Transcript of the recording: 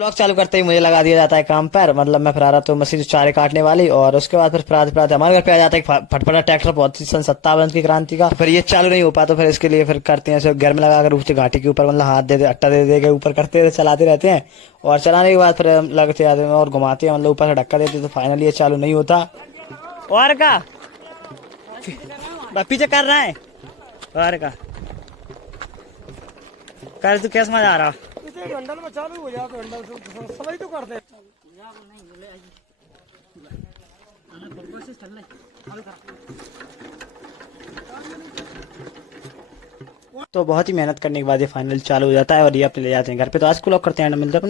Blog चालू करते ही मुझे लगा दिया जाता है काम पर, मतलब मैं फिर आ रहा तो मशीन चारे काटने वाली, और उसके बाद फिर फराते हमारे घर पे आ जाता है फटफटा ट्रैक्टर, बहुत सन 57 की क्रांति का। फिर ये चालू नहीं हो पाता, फिर इसके लिए फिर करते हैं घर में लगाकर ऊँचे घाटी के ऊपर, मतलब हाथ दे अट्टा दे के ऊपर करते रहते, चलाते रहते हैं, और चलाने के बाद फिर लगते आते हैं और घुमाते हैं, मतलब ऊपर से धक्का देते, तो फाइनली ये चालू नहीं होता। और का पीछे कर रहा है, और का कर तू कैसे मजा आ रहा हंडल में चालू हो जाए तो हंडल से सलाई तो करते हैं। तो बहुत ही मेहनत करने के बाद ये फाइनल चालू हो जाता है, और ये अपने ले जाते हैं घर पे। तो आज को लॉक करते हैं, मिलते हैं।